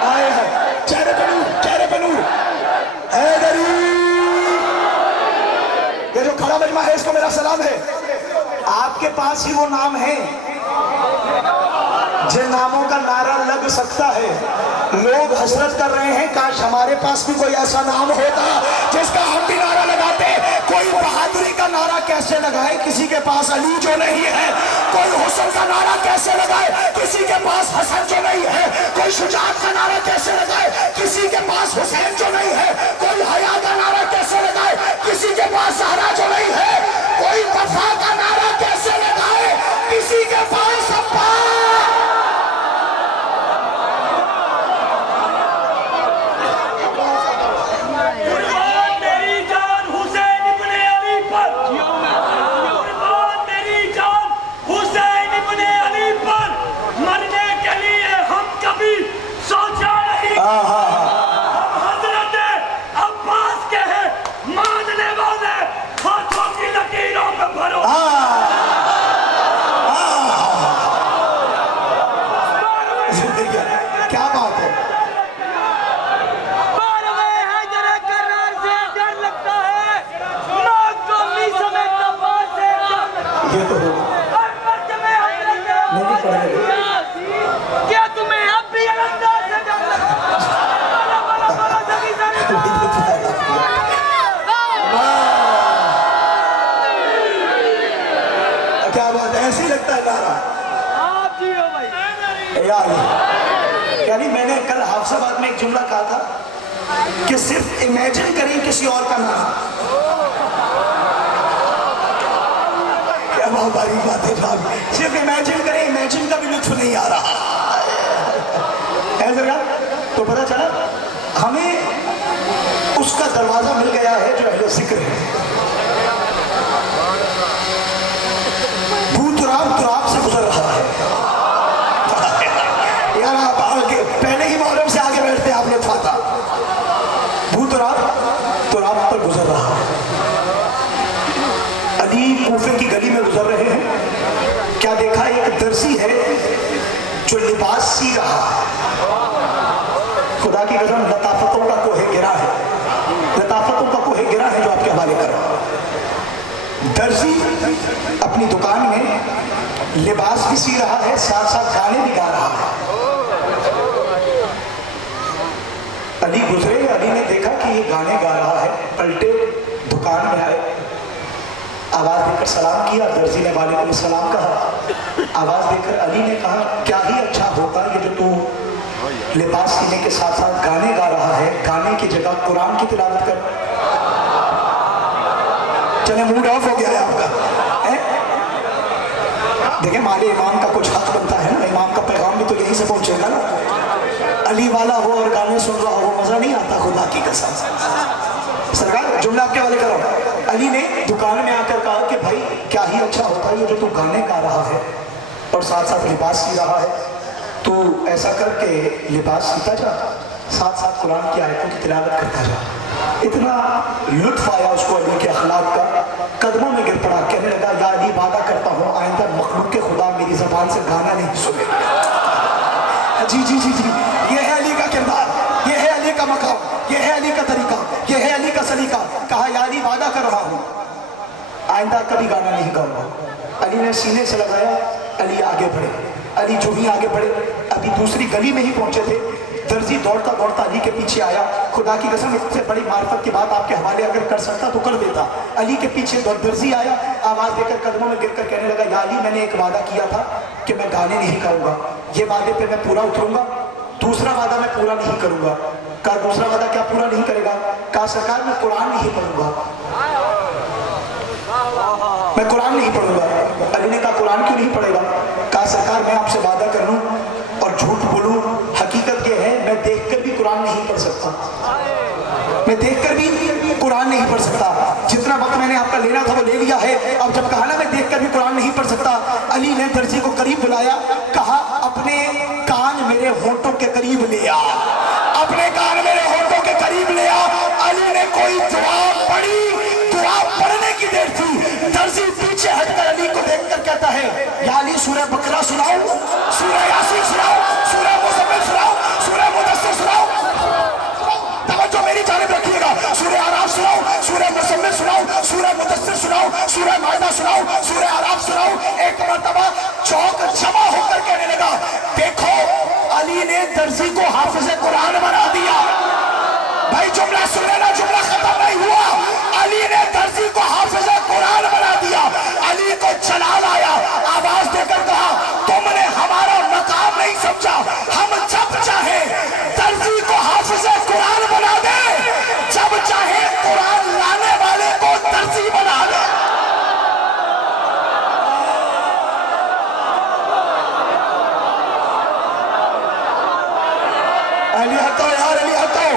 आए हैं चेहरे पे नूर, चेहरे पे नूर। ये जो खड़ा मजमा है इसको मेरा सलाम है। आपके पास ही वो नाम है जिन नामों का नारा लग सकता है। लोग हसरत कर रहे हैं काश हमारे पास भी कोई ऐसा नाम होता जिसका हम भी नारा लगाते। कोई बहादुरी का नारा कैसे लगाए किसी के पास अली जो नहीं है। कोई हुस्न का नारा कैसे लगाए किसी के पास हसन जो नहीं है। कोई शुजाअत का नारा कैसे लगाए किसी के पास हुसैन जो नहीं है। कोई हया का नारा कैसे लगाए किसी के पास ज़हरा जो नहीं है। कोई वफा का नारा कैसे लगाए किसी के पास अब्बा। हज़रत अब्बास के नारा? आप जी हो भाई। यानी मैंने कल हाफिजाबाद में एक जुमला कहा था कि सिर्फ इमेजिन करें किसी और का नाम। क्या बहुत बड़ी बात है साहब, सिर्फ इमेजिन करें, इमेजिन का भी लुत्फ नहीं आ रहा है जरा। तो पता चला हमें उसका दरवाजा मिल गया है जो अहले जिक्र है। तुराब से गुजर रहा है यार, आप आगे पहले ही मुहर्रम से आगे बैठते आप लोग फाता। तुराब पर गुजर रहा है। अली कूफे की गली में गुजर रहे हैं, क्या देखा, एक दर्जी है जो लिबास सी रहा है। खुदा की कसम, लताफतों का कोहे गिरा है, लताफतों का कोहे गिरा है जो आपके हवाले कर रहा हूं। दर्जी अपनी दुकान में लिबास भी सी रहा है, साथ साथ गाने भी गा रहा है। अली गुजरे, अली ने देखा कि ये गाने गा रहा है, पलटे, दुकान में आए, आवाज देकर सलाम किया। दर्जी ने वालेकुम सलाम कहा। आवाज देकर अली ने कहा, क्या ही अच्छा होता ये जो तू लिबास सीने के साथ साथ गाने गा रहा है, गाने की जगह कुरान की तिलावत कर। चले, मूड ऑफ हो गया है आपका। देखिए, माले इमाम का कुछ हक बनता है ना, इमाम का पैगाम भी तो यहीं से पहुंचेगा ना। अली वाला हो और गाने सुन रहा हो, मजा नहीं आता खुदा की कसम। सरकार, जुमला आपके वाले करो। अली ने दुकान में आकर कहा कि भाई क्या ही अच्छा होता ये जो तू गाने गा रहा है और साथ साथ लिबास सी रहा है, तो ऐसा करके लिबास सीता जा, साथ साथ कुरान की आयतों की तिलावत करता जा। इतना लुत्फ आया उसको अली के अखलाक का, कदमों में गिर पड़ा, कहने लगा, या अली वादा करता हूँ आइंदा मखलूक के खुदा मेरी जबान से गाना नहीं सुने। जी जी जी जी, ये है अली का किरदार, ये है अली का मकाम, ये है अली का तरीका, ये है अली का सलीका। कहा, या अली वादा कर रहा हूँ आइंदा कभी गाना नहीं गाऊंगा। अली ने सीने से लगाया, अली आगे बढ़े। अली जो ही आगे बढ़े, अभी दूसरी गली में ही पहुंचे थे, दर्जी दौड़ता दौड़ता अली के पीछे आया। खुदा की कसम, इससे बड़ी मार्फत की बात आपके हवाले अगर कर सकता तो कर देता। अली के पीछे दर्जी आया, आवाज देकर कदमों में गिरकर कहने लगा, या अली मैंने एक वादा किया था कि मैं गाने नहीं गाऊंगा, ये वादे पे मैं पूरा उतरूंगा, दूसरा वादा मैं पूरा नहीं करूंगा। कहा, दूसरा वादा क्या पूरा नहीं करेगा? कहा, सरकार मैं कुरान नहीं पढ़ूंगा, मैं कुरान नहीं पढ़ूंगा। अली ने कहा, कुरान क्यों नहीं पढ़ेगा? कहा, सरकार मैं आपसे वादा कर लूं और झूठ बोलूं, हकीकत ये है मैं देखकर भी कुरान नहीं पढ़ सकता, मैं देखकर भी कुरान नहीं पढ़ सकता। जितना वक्त मैंने आपका लेना था वो ले लिया है। अब जब कहा ना मैं देखकर भी कुरान नहीं पढ़ सकता, अली ने दर्जी को करीब बुलाया, कहा, अपने कान मेरे होंठों के करीब ले आ, अपने कान मेरे होंठों के करीब ले आ। अली ने कोई दुआ पढ़ी, दुआ पढ़ने की देर थी, दर्जी पीछे हटकर अली को देखकर कहता है, या अली सूरह बकरा सुनाओ, सूरह यासीन सुनाओ, सूरह मुज़म्मिल सुनाओ, सूरह मुदस्सिर सुनाओ। तवज्जो मेरी जानिब रखिएगा। सूरह आराफ सुनाओ, सूरह मुज़म्मिल सुनाओ, सूरह मुदस्सिर सुनाओ, सूरह माइदा सुनाओ, सूरह आराफ सुनाओ। एक मर्तबा चौक जमा होकर कहने लगा, देखो अली ने दर्जी को हाफिज़े कुरान बना दिया। भाई जुमला सुन लेना, जुमला खत्म नहीं हुआ। अली ने दर्जी को हाफिज़े कुरान बना दिया। अली को जलाल आया, आवाज देकर कहा, तुमने हमारा मकाम नहीं समझा, हम जब चाहे दर्जी को हाफिज़े कुरान बना दे, जब चाहे कुरान लाने वाले को दर्जी बना दे। अली हटो यार, अली हटो।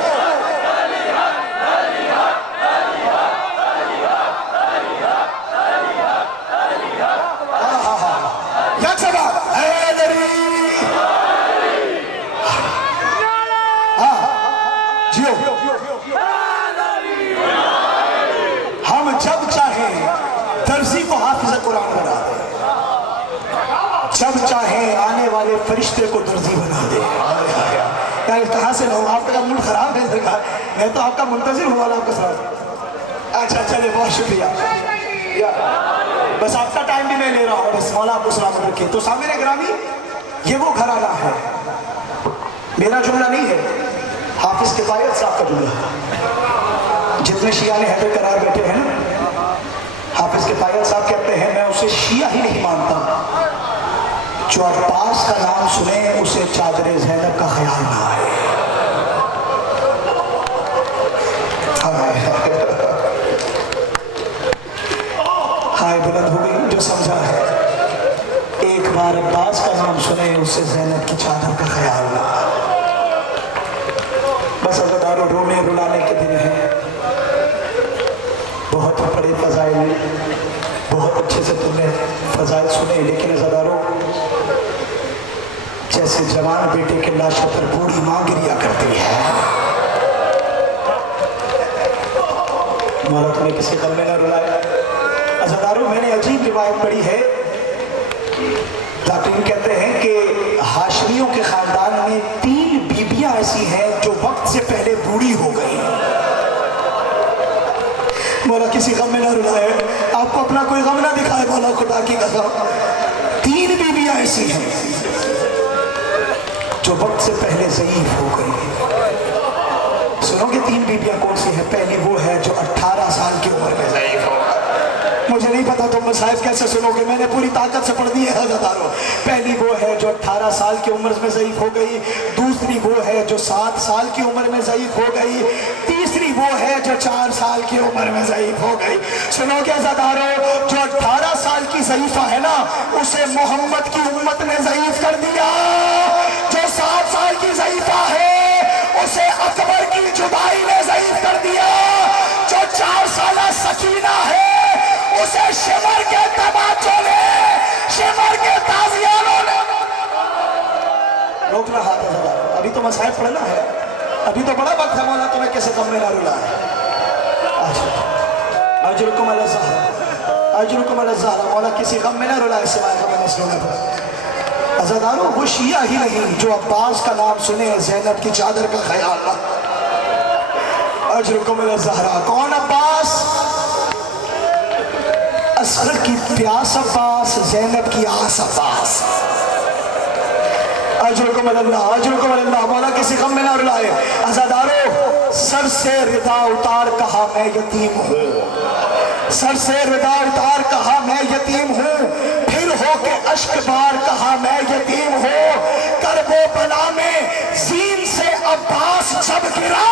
हम जब चाहे दर्जी को हाफिज़ कुरान बना दे, जब चाहे आने वाले फरिश्ते को दर्जी बना दे। यार कहाँ से लोग, आपका मूड खराब है सरकार, मैं तो आपका मुंतजिर हुआ ना आपका साथ। अच्छा चले, बहुत शुक्रिया। बस आपका टाइम भी मैं ले रहा हूँ, बस मौला आपको सलामत रखे। तो सामने ग्रामी, ये वो घराना है, मेरा जुमला नहीं है, हाफिज किफायत साहब का जुमला है। जितने शिया ने हैदर करार बैठे हैं ना, हाफिज किफायत साहब कहते हैं मैं उसे शिया ही नहीं मानता, जो अब्बास का नाम सुने उसे चादर ज़ैनब का ख्याल ना आए। हाय बुलंद हो गई जो समझा है। एक बार अब्बास का नाम सुने उससे ज़ैनब की चादर का ख्याल ना आए। बस अज़ादारों रोने रुलाने के दिन हैं, बहुत बड़े फ़ज़ाइल, बहुत अच्छे से तुमने फ़ज़ाइल सुने, लेकिन अज़ादारों जैसे जवान बेटे के लाशों पर बूढ़ी माँ गिरिया करती है, मौला तुम्हें किसी गम में न रुलाए। अज़ादारों मैंने अजीब रिवायत पढ़ी है, ताक़ीन कहते हैं कि हाशमियों के ख़ानदान में 3 बीबियाँ ऐसी हैं जो वक्त से पहले बूढ़ी हो गई। मौला किसी गम में न रुलाए, आपको अपना कोई गम ना दिखाए मौला, खुदा की कसम। 3 बीबियाँ ऐसी हैं जो वक्त से पहले ज़ईफ़ हो गई। सुनोगे 3 बीबियाँ कौन सी हैं? पहली वो है जो 18 साल की उम्र में ज़ईफ़ हो। मुझे नहीं पता तुम मसाइब कैसे सुनोगे, मैंने पूरी ताकत से पढ़ दी है हज़ारों। पहली वो है जो 18 साल की उम्र में ज़ईफ़ हो गई, दूसरी वो है जो 7 साल की उम्र में ज़ईफ़ हो गई, तीसरी वो है जो 4 साल की उम्र में ज़ईफ़ हो गई। सुनोगे हज़ारों, जो 18 साल की ज़ईफ़ा है ना, उसे मोहम्मद की उम्मत ने ज़ईफ़ कर दिया। जो 7 साल की ज़ईफ़ा है उसे अकबर की जुदाई ने ज़ईफ़ कर दिया। जो 4 साल सकीना है उसे शिमर के तमाचों ने, शिमर के ताज़ियानों ने। रोक रहा था ज़रा, अभी तो मसाइब पढ़ना है, अभी तो बड़ा वक्त है मौला, तुम्हें कैसे गम में ना रुलाए। अजरुकुम अला ज़हरा, अजरुकुम अला ज़हरा, मौला किसी गम में ना रुलाए सिवाय गम मसलूम पर। अज़ादारों वो शिया ही नहीं जो अब्बास का नाम सुने ज़ैनब की चादर का ख्याल ना। अजरुकुम अला ज़हरा, कौन अब्बास? असगर की प्यास अब्बास, ज़ैनब की आस अब्बास। अजरुकुम अल्लाह, अजरुकुम अल्लाह, मौला किसी गम में ना रुलाए। अज़ादारों सर से रिदा उतार कहा मैं यतीम हूँ, सर से रिदा उतार कहा मैं यतीम हूँ, फिर हो के अश्क बार कहा मैं यतीम हूँ। करबो बला में ज़ीन से अब्बास जब गिरा,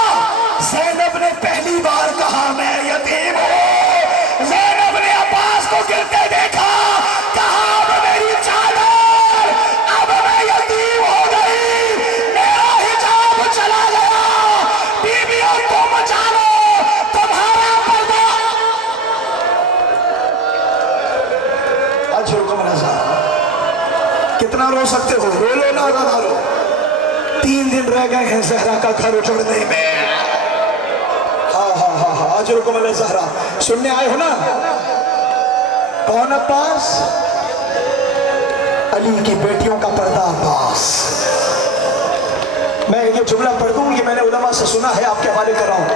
ज़ैनब ने पहली बार कहा मैं यतीम हूँ। ज़ैनब ने अब्बास को गिरते देखा, कहा अब मेरी चादर, अब मैं यतीम हो गई, मेरा हिजाब चला गया। बीबियों तुम जानो तुम्हारा पर्दा। अजरुकुम अला, कितना रो सकते हो, रो लो ना रो। 3 दिन रह गए हैं ज़हरा का घर उजड़ने में। अजरुकुम अला ज़हरा, सुनने आए हो ना? कौन अब्बास? अली की बेटियों का पर्दा अब्बास। मैं ये जुमला पढ़ दूं, ये मैंने उलमा से सुना है, आपके हवाले कर रहा हूं।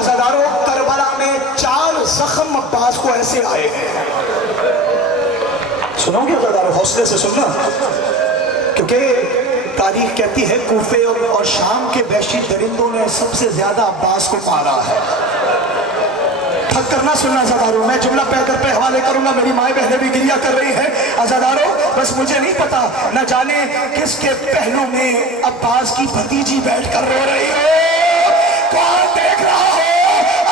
अज़ादारों करबला में 4 ज़ख्म अब्बास को ऐसे आए हैं। सुनोगे अज़ादारों, हौसले से सुनना, क्योंकि तारीख कहती है कूफे और शाम के वहशी दरिंदों ने सबसे ज्यादा अब्बास को मारा है। थक करना सुनना अज़ादारों, मैं जुमला पैदर पे हवाले करूंगा, मेरी माएँ बहनें भी गिरिया कर रही हैं। अज़ादारों बस मुझे नहीं पता, न जाने किसके पहलू में अब्बास की भतीजी बैठ कर रो रही हो। कौन देख रहा हो?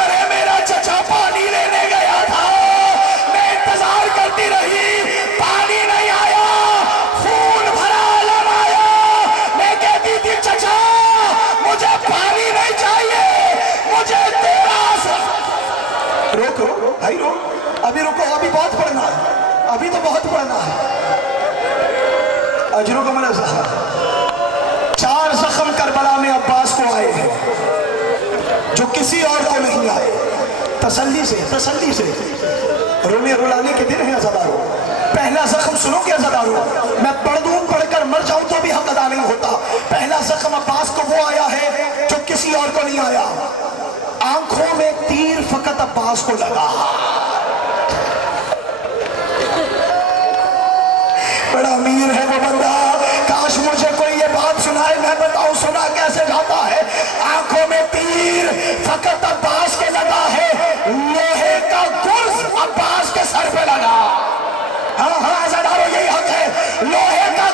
अरे मेरा चचा पानी लेने गया था, मैं इंतजार करती रही, पानी नहीं आया, खून भरा आलम आया। मैं कहती थी चचा मुझे पानी नहीं चाहिए, मुझे तेरा। रोक भाई रोक, अभी रुको, अभी बहुत पढ़ना है, अभी तो बहुत पढ़ना है। अजरुकुम अला ज़हरा, 4 ज़ख्म करबला में अब्बास को आए हैं जो किसी और को नहीं आए। तसल्ली से रोने रुलाने के दिन है अज़ादारों। पहला ज़ख्म सुनोगे अज़ादारों, मैं पढ़ दूं, पढ़कर मर जाऊं तो भी हक अदा नहीं होता। पहला ज़ख्म अब्बास को वो आया है जो किसी और को नहीं आया। आंखों में तीर फकत अब्बास को लगा। बड़ा अमीर है वो बंदा, काश मुझे कोई ये बात सुनाए, मैं बताऊं सुना कैसे जाता है। आंखों में तीर फकत अब्बास के लगा है, लोहे का गुर्ज अब्बास के सर पे लगा। हाँ हाँ ज़ादारो यही हक है, लोहे का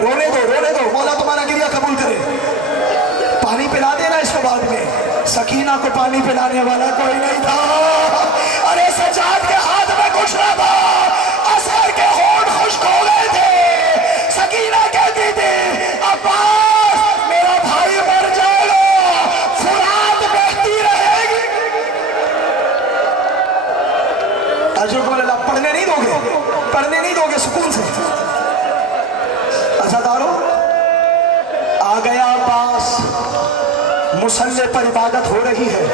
रोने दो, मौला तुम्हारा गिरिया कबूल करे। पानी पिला देना इसको बाद में। सकीना को पानी पिलाने वाला कोई नहीं था। अरे सजाद के हाथ में कुछ ना था, असगर के होंठ खुश्क हो गए थे। सकीना कहती थी अब्बास मेरा भाई मर जाएगा, फुरात बहती रहेगी। अजर को बोला पढ़ने नहीं दोगे सुकून से। अज़ादारों आ गया अब्बास, मुसल्ले पर इबादत हो रही है।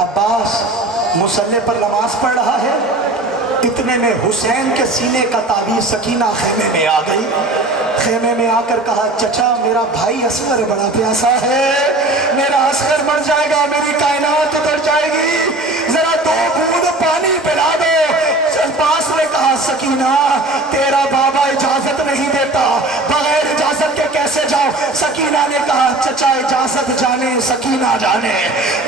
अब्बास मुसल्ले पर नमाज पढ़ रहा है। इतने में हुसैन के सीने का ताबीज़ सकीना खेमे में आ गई। खेमे में आकर कहा चचा मेरा भाई असगर बड़ा प्यासा है, मेरा असगर मर जाएगा, मेरी कायनात उतर जाएगी, जरा 2 बूंद पानी पिला दो। अब्बास ने कहा सकीना तेरा बाबा इजाजत नहीं देता, बगैर इजाजत के कैसे जाओ। सकीना ने कहा चचा इजाजत जाने सकीना जाने,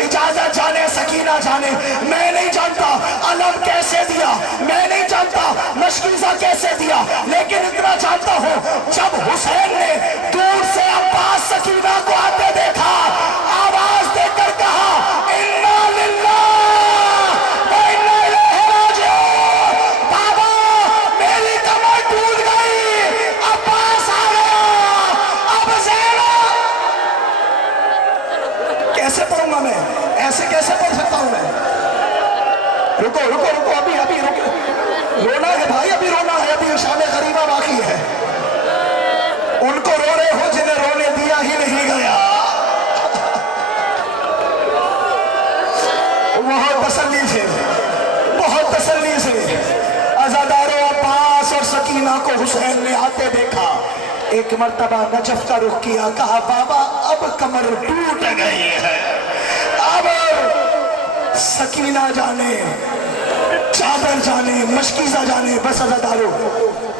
इजाजत जाने सकीना जाने, मैं नहीं जानता अलम कैसे दिया, मैं नहीं जानता मशकीज़ा कैसे दिया, लेकिन इतना जानता हूं जब हुसैन ने दूर से अब्बास सकीना को आते देखा, आवाज देकर कहा इन्ना लिल्लाह व इन्ना इलैहि राजिऊन। बाबा मेरी कमर टूट गई, अब्बास आ गया, अब ज़ैनब। कैसे पढ़ूंगा मैं, ऐसे कैसे पढ़ सकता हूं मैं? रुको अभी रुको, रोना है भाई, अभी रोना है, अभी शाम गरीबा बाकी है। उनको रो रहे हो जिन्हें रोने दिया ही नहीं गया। बहुत तसल्ली से अज़ादारों अब्बास और सकीना को हुसैन ने आते देखा। एक मर्तबा नजफ का रुख किया, कहा बाबा अब कमर टूट गई है, अब सकीना जाने, चादर जाने, मशकीज़ा जाने। बस अज़ादारों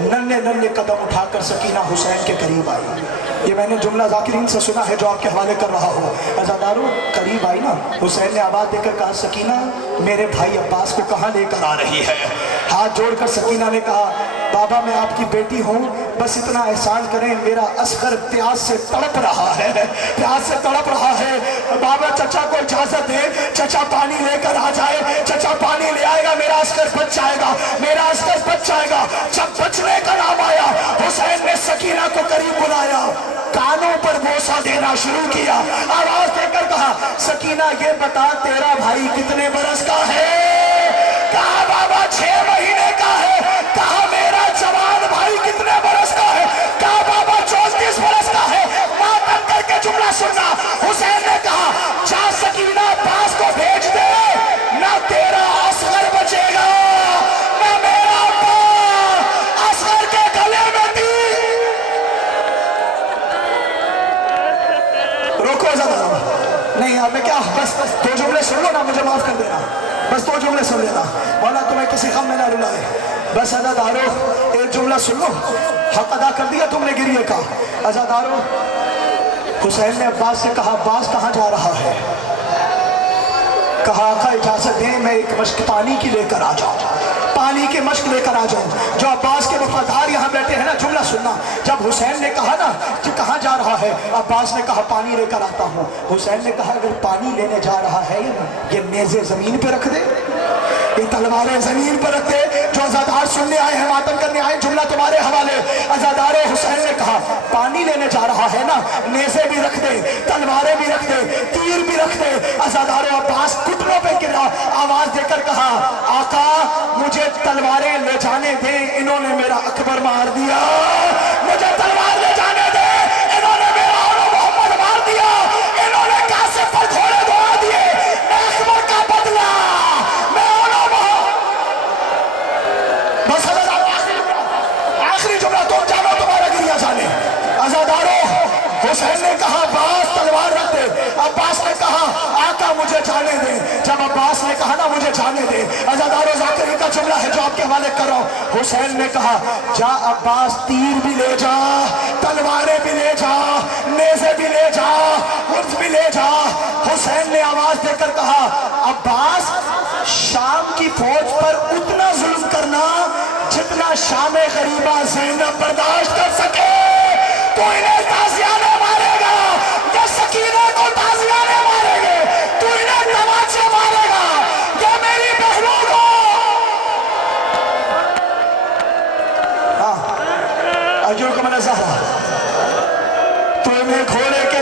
नन्हे कदम उठाकर सकीना हुसैन के करीब आई। ये मैंने जुमला ज़ाकिरीन से सुना है जो आपके हवाले कर रहा हूँ। अज़ादारों करीब आई ना, हुसैन ने आवाज़ देकर कहा सकीना मेरे भाई अब्बास को कहाँ लेकर आ रही है। हाथ जोड़कर सकीना ने कहा बाबा मैं आपकी बेटी हूँ, बस इतना एहसान करें मेरा असगर प्यास से तड़प रहा है, बाबा चचा को इजाजत दे, चचा पानी लेकर आ जाए, चचा पानी ले आएगा, मेरा असगर बच जाएगा। जब बचने का नाम आया हुसैन ने सकीना को करीब बुलाया, कानों पर बोसा देना शुरू किया, आवाज देकर कहा सकीना ये बता तेरा भाई कितने बरस का है। कहा बाबा 6 महीने का है। कहा मेरा जवान भाई कितने बरस का है। कहा बाबा 34 बरस का है। मातम करके जुमला सुनना। हुसैन ने कहा जा सकीना अब्बास को भेज दे, ना तेरा असगर बचेगा ना मेरा अब्बास। असगर के गले में दी। रोको जरा, नहीं यार मैं क्या, बस 2 जुमले सुन लो ना, मुझे माफ कर देना, बस 2 जुमले सुन लेना, मौला तुम्हें किसी गम में ना रुलाए। बस अज़ादारों 1 जुमला सुन लो, हक अदा कर दिया तुमने गिरिए का। अज़ादारों हुसैन ने अब्बास से कहा अब्बास कहाँ जा रहा है। कहा आका इजाजत दें मैं एक मश्क पानी की लेकर आ जाऊं, पानी के मश्क लेकर आ जाऊं। जो अब्बास के वफादार यहाँ बैठे हैं ना, जुमला सुनना। जब हुसैन ने कहा ना कि कहाँ जा रहा है, अब्बास ने कहा पानी लेकर आता हूँ। हुसैन ने कहा अगर पानी लेने जा रहा है ये नेज़े जमीन पे रख दे, ये तलवारें जमीन पर रख दे। जो अज़ादार सुनने आए हैं, मातम करने आए, जुमला तुम्हारे हवाले। अज़ादार हुसैन ने कहा पानी लेने जा रहा है ना, नेज़े भी रख दे, तलवारें भी रख दे, तीर भी रख दे। अज़ादार अब्बास घुटनों पे गिरा, आवाज देकर कहा आका मुझे तलवारें ले जाने दे, इन्होंने मेरा अकबर मार दिया। मुझे तलवार ले जाने दे, इन्होंने मेरा औरो मोहम्मद मार दिया। इन्होंने कासिम पर घोड़े दौड़ा दिए, मैं अकबर का बदला, मैं औरो बस आखिरी जुमला तुम जानो तुम्हारा गिरिया जाने। अज़ादारों हुसैन ने कहा अब्बास तलवार रख दे। अब्बास ने कहा आका मुझे जाने दे। जब अब्बास ने कहा ना मुझे जाने दे, अज़ादारों ज़ाकिरी का जुमला है जो आपके हवाले कर रहा हूं। हुसैन ने कहा जा अब्बास तीर भी ले जा, तलवारें भी ले जा, नेज़े भी ले जा, उर्ज भी ले जा। हुसैन ने आवाज देकर कहा अब्बास शाम की फौज पर उतना जुल्म करना जितना शाम गरीबा ज़ैनब बर्दाश्त कर सके।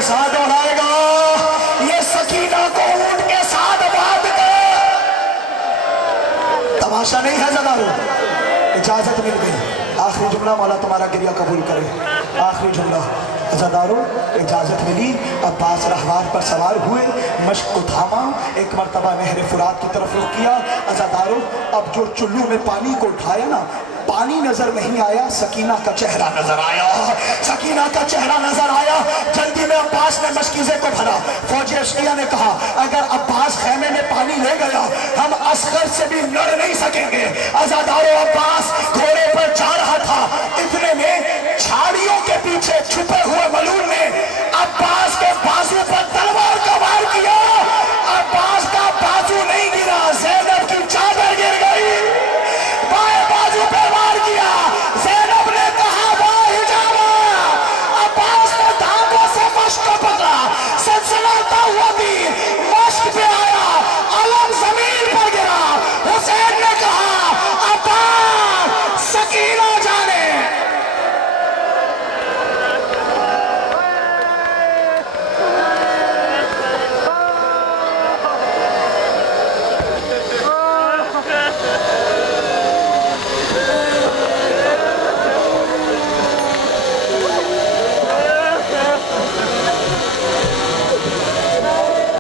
साथ दोहराएगा, ये सकीना को ऊंट के साथ बांध कर। तमाशा नहीं है ज़नारो, इजाजत मिल गई। आखिरी जुमला, मौला तुम्हारा गिरिया कबूल करे। आखिरी जुमला, अज़ादारों इजाज़त मिली। अब्बास रहवार पर सवार हुए, मश्क को थामा, एक मरतबा नहर फुरात की तरफ रुख किया। अज़ादारों अब जो चुल्लू में पानी को उठाया ना, पानी नजर नहीं आया, सकीना का चेहरा नजर आया। सकीना का चेहरा नजर आया। जल्दी में अब्बास ने मशकीज़े को भरा। फौजी अश्किया ने कहा, अगर अब्बास खेमे में पानी ले गया, हम असगर से भी लड़ नहीं सकेंगे। अज़ादारों अब्बास घोड़े पर जा रहा था, इतने में झाड़ियों के पीछे छुपे